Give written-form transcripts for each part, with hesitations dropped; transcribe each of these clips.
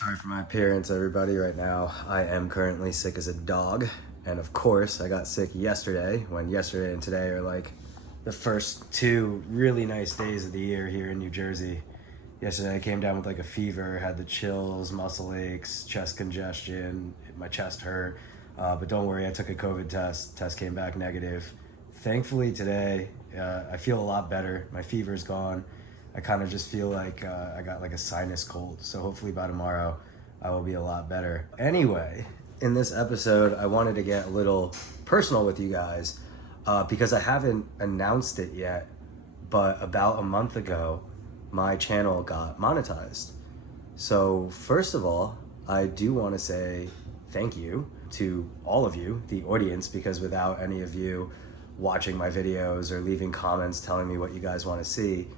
Sorry for my appearance, everybody. Right now, I am currently sick as a dog. And of course, I got sick yesterday, when yesterday and today are like the first two really nice days of the year here in New Jersey. Yesterday, I came down with like a fever, had the chills, muscle aches, chest congestion, my chest hurt. But don't worry, I took a COVID test. Test came back negative. Thankfully today, I feel a lot better. My fever's gone. I kind of just feel like I got like a sinus cold. So hopefully by tomorrow, I will be a lot better. Anyway, in this episode, I wanted to get a little personal with you guys because I haven't announced it yet, but about a month ago, my channel got monetized. So first of all, I do want to say thank you to all of you, the audience, because without any of you watching my videos or leaving comments telling me what you guys want to see,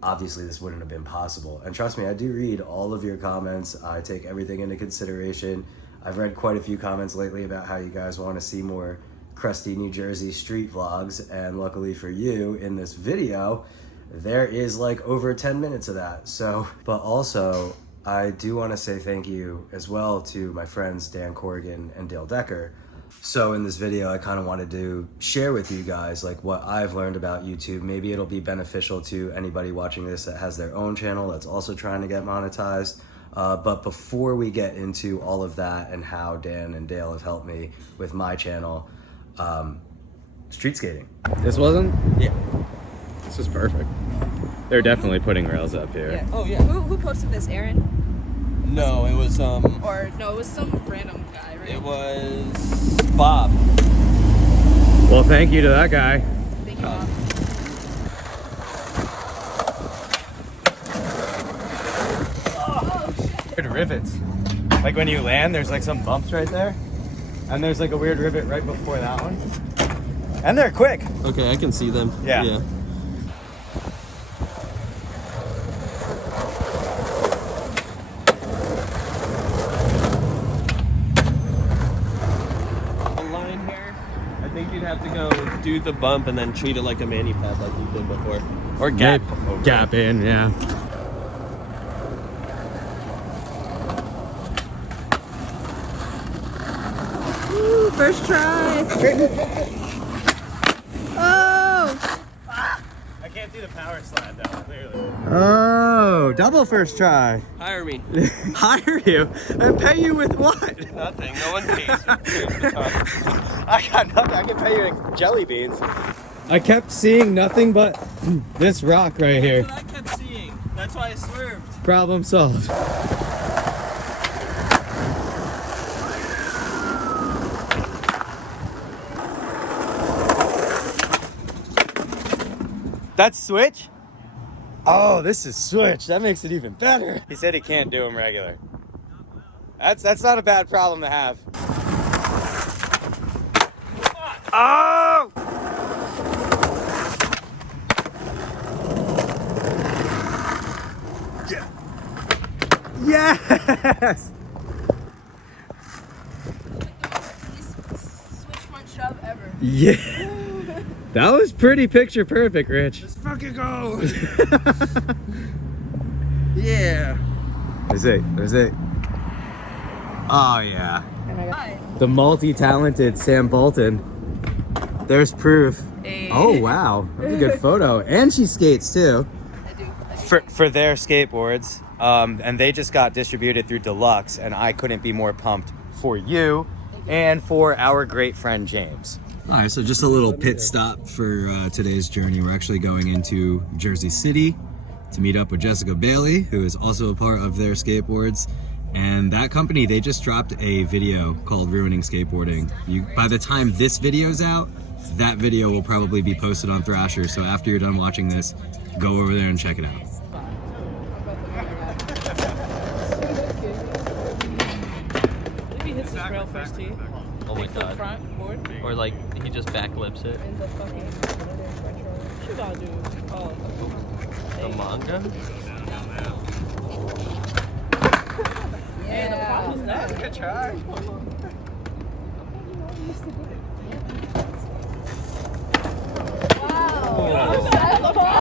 obviously this wouldn't have been possible. And trust me, I do read all of your comments. I take everything into consideration. I've read quite a few comments lately about how you guys want to see more crusty New Jersey street vlogs, and luckily for you, in this video, there is like over 10 minutes of that. So, but also, I do want to say thank you as well to my friends Dan Corrigan and Dale Decker. So in this video, I kind of wanted to share with you guys like what I've learned about YouTube. Maybe it'll be beneficial to anybody watching this that has their own channel that's also trying to get monetized. But before we get into all of that and how Dan and Dale have helped me with my channel, street skating. This wasn't? Yeah. This was perfect. They're definitely putting rails up here. Yeah. Oh yeah. Who posted this, Aaron? No, it was Or no, it was some random guy, right? it was Bob. Well, thank you to that guy. Thank you, Bob. Oh, shit. Weird rivets. Like when you land, there's like some bumps right there. And there's like a weird rivet right before that one. And they're quick. Okay, I can see them. Yeah. Line here. I think you'd have to go do the bump and then treat it like a mani pad like you did before. Or gap. Gap in, yeah. Ooh, first try. Oh! I can't do the power slide though, clearly. Oh, double first try. Hire me. Hire you? And pay you with what? Nothing. No one pays for I got nothing. I can pay you in jelly beans. I kept seeing nothing but this rock right here. That's what I kept seeing. That's why I swerved. Problem solved. That's switch? Oh, this is switch. That makes it even better. He said he can't do them regular. That's not a bad problem to have. Oh! Yeah. Yes! Switch front shove ever. Yeah. That was pretty picture perfect, Rich. Let's fucking go. Yeah. There's it. Oh, yeah. Hi. The multi-talented Sam Bolton. There's proof. Hey. Oh, wow. That's a good photo. And she skates, too. I do. For their skateboards, and they just got distributed through Deluxe, and I couldn't be more pumped for you and for our great friend James. All right, so just a little pit stop for today's journey. We're actually going into Jersey City to meet up with Jessica Bailey, who is also a part of THERE Skateboards. And that company, they just dropped a video called Ruining Skateboarding. By the time this video's out, that video will probably be posted on Thrasher. So after you're done watching this, go over there and check it out. If he hits his rail first tee. Oh my Big foot god. front board. Or like he just backlips it. And the fucking what you gotta do? Oh, The manga? yeah. The problem is that. Good try. Wow.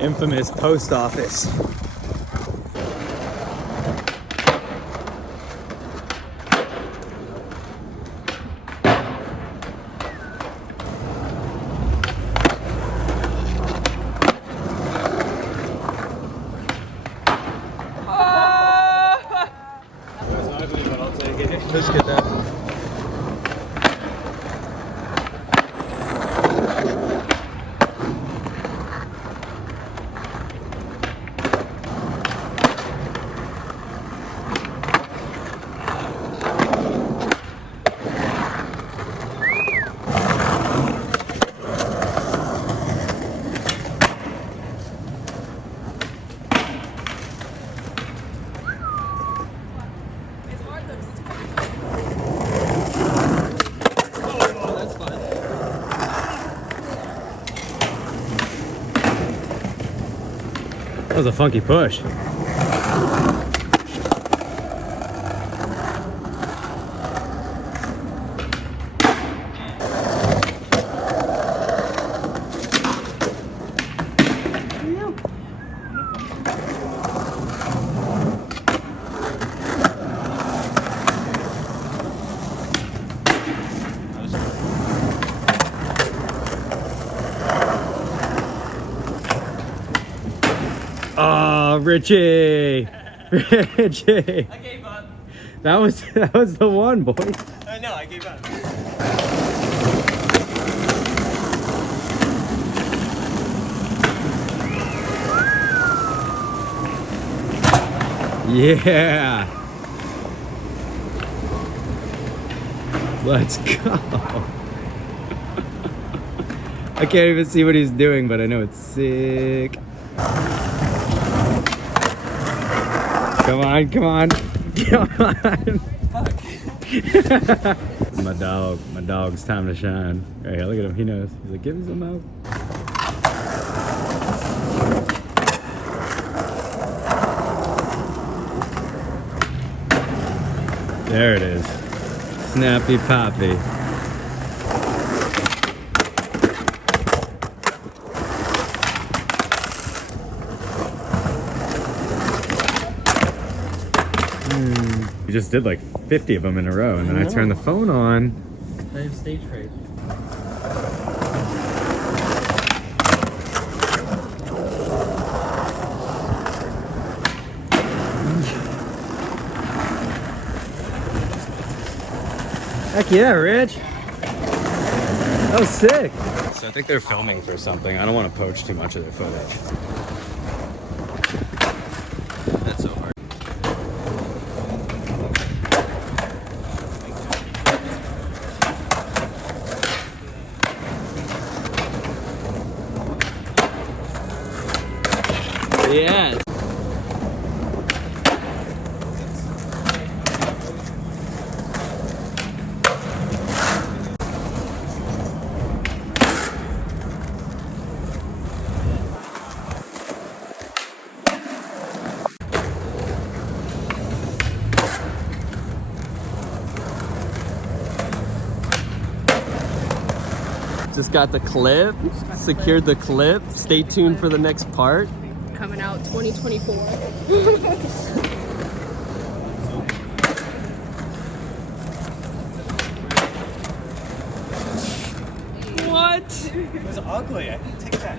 Infamous post office. Let's get that. That was a funky push. Oh, Richie! Richie! I gave up. That was the one, boy. I know, I gave up. Yeah! Let's go! I can't even see what he's doing, but I know it's sick. Come on, come on, come on. My dog's time to shine. Right here, look at him, he knows. He's like, give me some milk. There it is. Snappy Poppy. We just did like 50 of them in a row, and then I turned the phone on. I have stage fright. Heck yeah, Rich. That was sick. So I think they're filming for something. I don't want to poach too much of their footage. That's so hard. Yes. Just got the clip, secured the clip. Stay tuned for the next part. Coming out 2024. What? It was ugly. I didn't take that.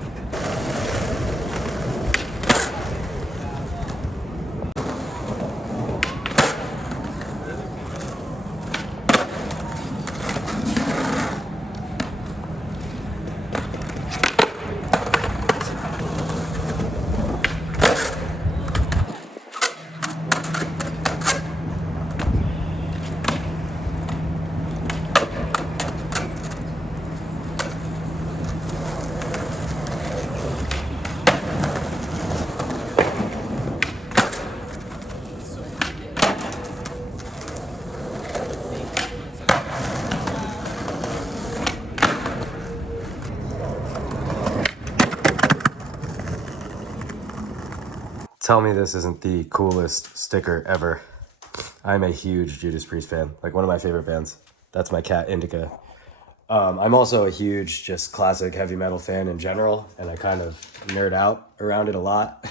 Tell me this isn't the coolest sticker ever. I'm a huge Judas Priest fan, like one of my favorite bands. That's my cat, Indica. I'm also a huge just classic heavy metal fan in general, and I kind of nerd out around it a lot.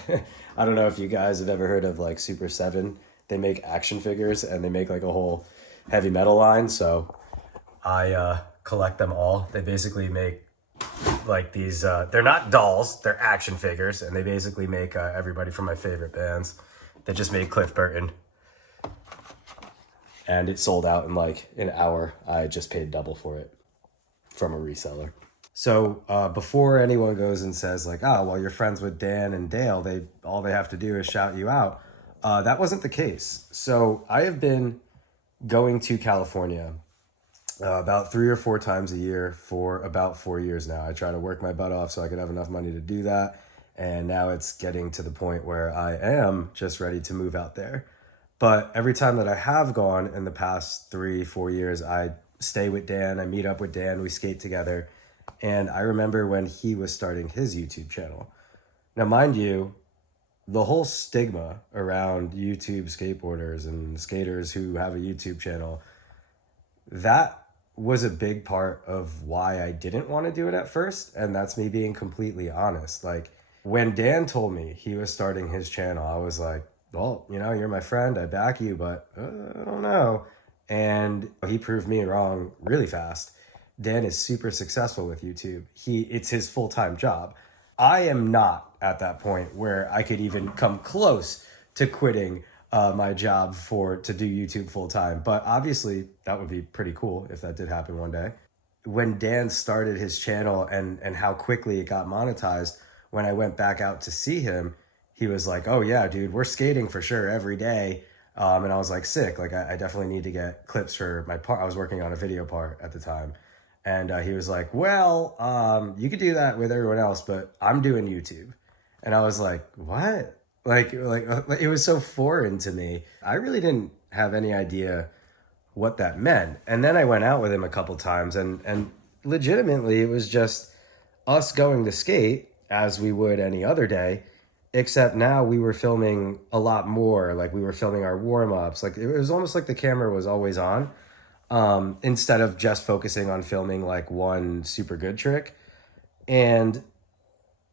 I don't know if you guys have ever heard of like Super 7. They make action figures and they make like a whole heavy metal line. So I collect them all. They basically make like these, they're not dolls, they're action figures. And they basically make everybody from my favorite bands. They just made Cliff Burton. And it sold out in like an hour. I just paid double for it from a reseller. So before anyone goes and says like, oh, well, you're friends with Dan and Dale, all they have to do is shout you out. That wasn't the case. So I have been going to California about 3 or 4 times a year for about 4 years now. I try to work my butt off so I could have enough money to do that. And now it's getting to the point where I am just ready to move out there. But every time that I have gone in the past 3-4 years, I stay with Dan, I meet up with Dan, we skate together. And I remember when he was starting his YouTube channel. Now, mind you, the whole stigma around YouTube skateboarders and skaters who have a YouTube channel, that was a big part of why I didn't want to do it at first. And that's me being completely honest. Like when Dan told me he was starting his channel, I was like, well, you know, you're my friend, I back you, but I don't know. And he proved me wrong really fast. Dan is super successful with YouTube. It's his full-time job. I am not at that point where I could even come close to quitting my job to do YouTube full-time. But obviously that would be pretty cool if that did happen one day. When Dan started his channel and how quickly it got monetized, when I went back out to see him, he was like, oh yeah, dude, we're skating for sure every day. And I was like, sick. Like I definitely need to get clips for my part. I was working on a video part at the time. And he was like, well, you could do that with everyone else, but I'm doing YouTube. And I was like, what? Like it was so foreign to me. I really didn't have any idea what that meant. And then I went out with him a couple times and legitimately it was just us going to skate as we would any other day, except now we were filming a lot more. Like we were filming our warm-ups. Like it was almost like the camera was always on. Instead of just focusing on filming like one super good trick. And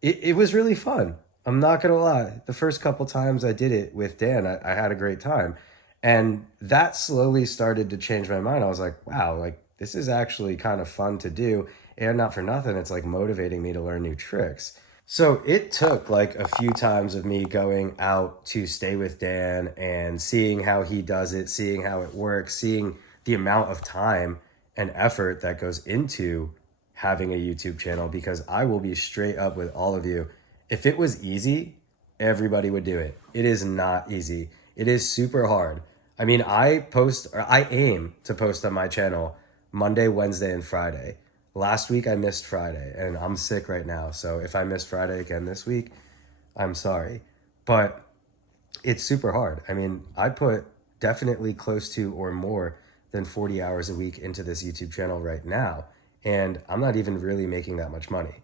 it was really fun. I'm not going to lie. The first couple times I did it with Dan, I had a great time. And that slowly started to change my mind. I was like, wow, like this is actually kind of fun to do. And not for nothing, it's like motivating me to learn new tricks. So it took like a few times of me going out to stay with Dan and seeing how he does it, seeing how it works, seeing the amount of time and effort that goes into having a YouTube channel, because I will be straight up with all of you. If it was easy, everybody would do it. It is not easy. It is super hard. I mean, I aim to post on my channel Monday, Wednesday, and Friday. Last week I missed Friday and I'm sick right now. So if I miss Friday again this week, I'm sorry. But it's super hard. I mean, I put definitely close to or more than 40 hours a week into this YouTube channel right now. And I'm not even really making that much money.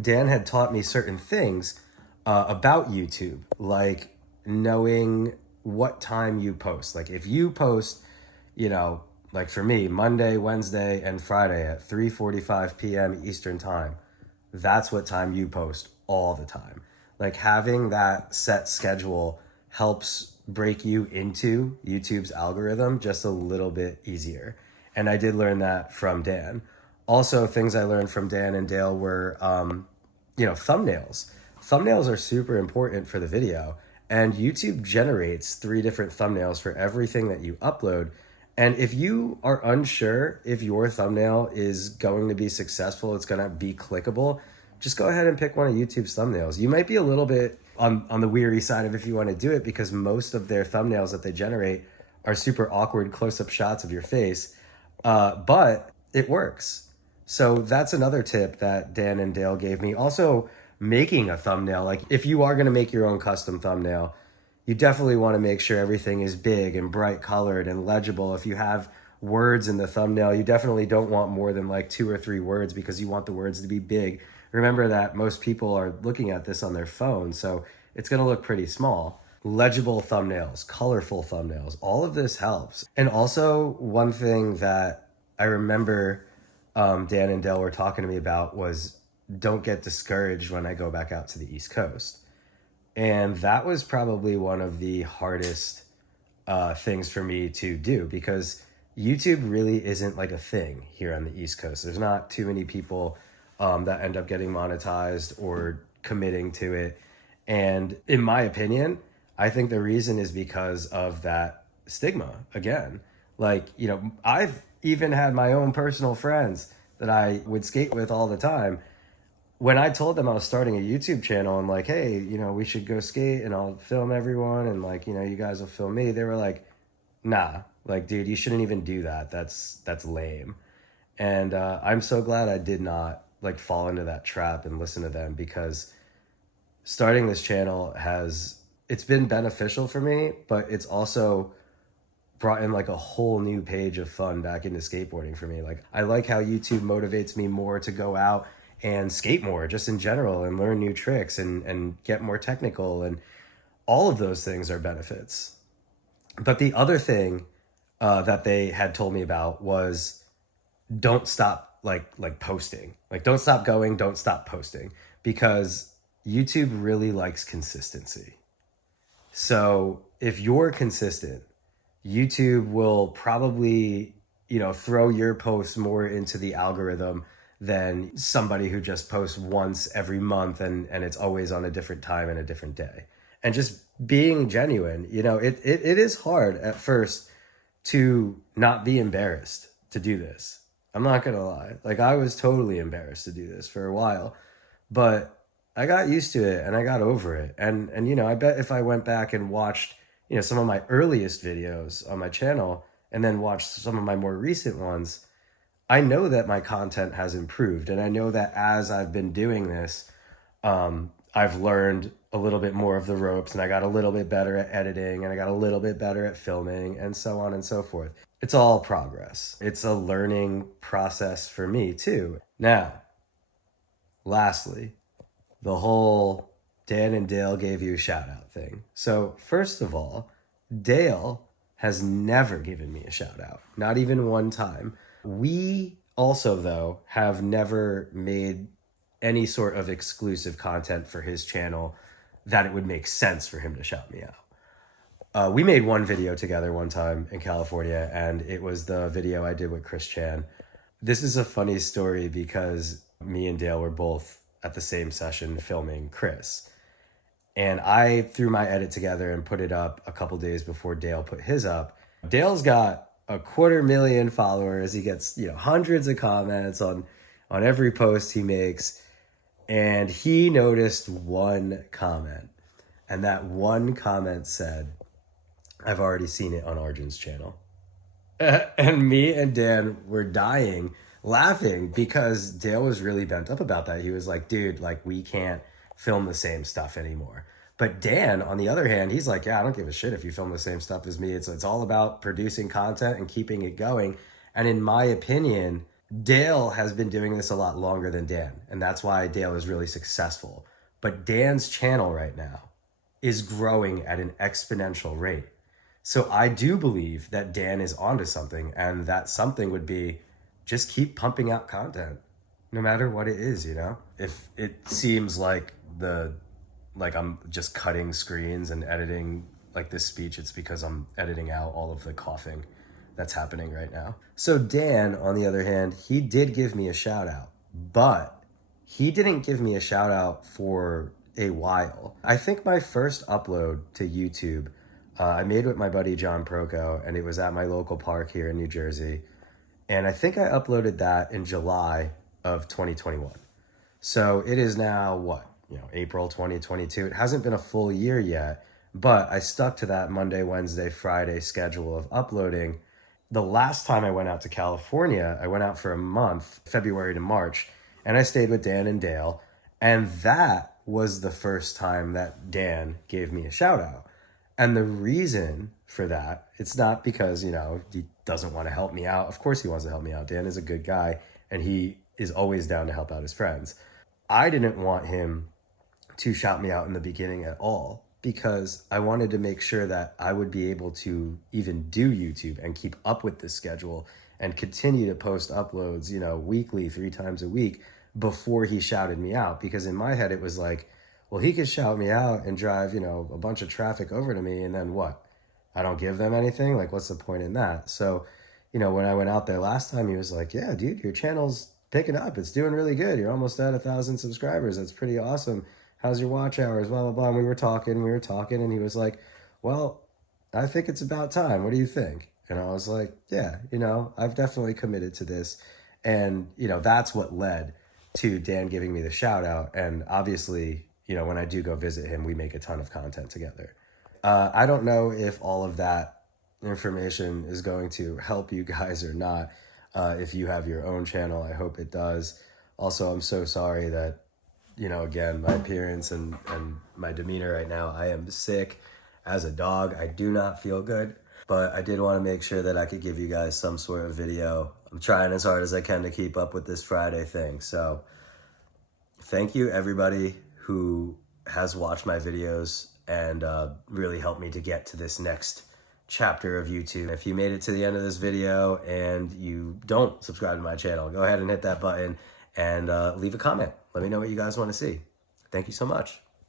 Dan had taught me certain things about YouTube, like knowing what time you post. Like if you post, you know, like for me, Monday, Wednesday, and Friday at 3:45 p.m. Eastern time, that's what time you post all the time. Like having that set schedule helps break you into YouTube's algorithm just a little bit easier. And I did learn that from Dan. Also, things I learned from Dan and Dale were, thumbnails. Thumbnails are super important for the video. And YouTube generates 3 different thumbnails for everything that you upload. And if you are unsure if your thumbnail is going to be successful, it's going to be clickable, just go ahead and pick one of YouTube's thumbnails. You might be a little bit on the weary side of if you want to do it, because most of their thumbnails that they generate are super awkward close-up shots of your face, but it works. So that's another tip that Dan and Dale gave me. Also, making a thumbnail. Like if you are going to make your own custom thumbnail, you definitely want to make sure everything is big and bright colored and legible. If you have words in the thumbnail, you definitely don't want more than like 2 or 3 words, because you want the words to be big. Remember that most people are looking at this on their phone, so it's going to look pretty small. Legible thumbnails, colorful thumbnails, all of this helps. And also one thing that I remember Dan and Dale were talking to me about was don't get discouraged when I go back out to the East Coast. And that was probably one of the hardest things for me to do, because YouTube really isn't like a thing here on the East Coast. There's not too many people that end up getting monetized or committing to it. And in my opinion, I think the reason is because of that stigma again. Like, you know, I've even had my own personal friends that I would skate with all the time. When I told them I was starting a YouTube channel and like, hey, you know, we should go skate and I'll film everyone and like, you know, you guys will film me. They were like, nah, like, dude, you shouldn't even do that. That's lame. And I'm so glad I did not like fall into that trap and listen to them, because starting this channel it's been beneficial for me, but it's also brought in like a whole new page of fun back into skateboarding for me. Like, I like how YouTube motivates me more to go out and skate more just in general and learn new tricks and get more technical, and all of those things are benefits. But the other thing that they had told me about was don't stop like posting. Like, don't stop going, don't stop posting, because YouTube really likes consistency. So if you're consistent, YouTube will probably, you know, throw your posts more into the algorithm than somebody who just posts once every month and it's always on a different time and a different day. And just being genuine, you know, it is hard at first to not be embarrassed to do this. I'm not gonna lie. Like, I was totally embarrassed to do this for a while, but I got used to it and I got over it. And you know, I bet if I went back and watched, you know, some of my earliest videos on my channel and then watched some of my more recent ones, I know that my content has improved. And I know that as I've been doing this, I've learned a little bit more of the ropes, and I got a little bit better at editing, and I got a little bit better at filming, and so on and so forth. It's all progress. It's a learning process for me too. Now, lastly, the whole Dan and Dale gave you a shout out thing. So first of all, Dale has never given me a shout out, not even one time. We also, though, have never made any sort of exclusive content for his channel that it would make sense for him to shout me out. We made one video together one time in California, and it was the video I did with Chris Chan. This is a funny story because me and Dale were both at the same session filming Chris. And I threw my edit together and put it up a couple days before Dale put his up. Dale's got 250,000 followers. He gets, you know, hundreds of comments on every post he makes. And he noticed one comment. And that one comment said, "I've already seen it on Arjun's channel." And me and Dan were dying laughing because Dale was really bent up about that. He was like, dude, like, we can't film the same stuff anymore. But Dan, on the other hand, he's like, yeah, I don't give a shit if you film the same stuff as me. It's all about producing content and keeping it going. And in my opinion, Dale has been doing this a lot longer than Dan. And that's why Dale is really successful. But Dan's channel right now is growing at an exponential rate. So I do believe that Dan is onto something, and that something would be just keep pumping out content, no matter what it is, you know? If it seems like I'm just cutting screens and editing like this speech, it's because I'm editing out all of the coughing that's happening right now. So Dan, on the other hand, he did give me a shout out, but he didn't give me a shout out for a while. I think my first upload to YouTube, I made with my buddy John Proco, and it was at my local park here in New Jersey. And I think I uploaded that in July of 2021. So it is now April 2022. It hasn't been a full year yet, but I stuck to that Monday, Wednesday, Friday schedule of uploading. The last time I went out to California, I went out for a month, February to March, and I stayed with Dan and Dale. And that was the first time that Dan gave me a shout out. And the reason for that, it's not because, he doesn't want to help me out. Of course he wants to help me out. Dan is a good guy, and he is always down to help out his friends. I didn't want him to shout me out in the beginning at all, because I wanted to make sure that I would be able to even do YouTube and keep up with this schedule and continue to post uploads, you know, weekly, 3 times a week before he shouted me out. Because in my head, it was like, well, he could shout me out and drive, you know, a bunch of traffic over to me. And then what? I don't give them anything? Like, what's the point in that? So, you know, when I went out there last time, he was like, yeah, dude, your channel's picking up. It's doing really good. You're almost at 1,000 subscribers. That's pretty awesome. How's your watch hours? Blah, blah, blah. And we were talking, and he was like, well, I think it's about time. What do you think? And I was like, yeah, you know, I've definitely committed to this. And, you know, that's what led to Dan giving me the shout out. And obviously, you know, when I do go visit him, we make a ton of content together. I don't know if all of that information is going to help you guys or not. If you have your own channel, I hope it does. Also, I'm so sorry that, you know, again, my appearance and my demeanor right now, I am sick as a dog. I do not feel good, but I did want to make sure that I could give you guys some sort of video. I'm trying as hard as I can to keep up with this Friday thing. So thank you everybody who has watched my videos and really helped me to get to this next chapter of YouTube. If you made it to the end of this video and you don't subscribe to my channel, go ahead and hit that button and leave a comment. Let me know what you guys want to see. Thank you so much.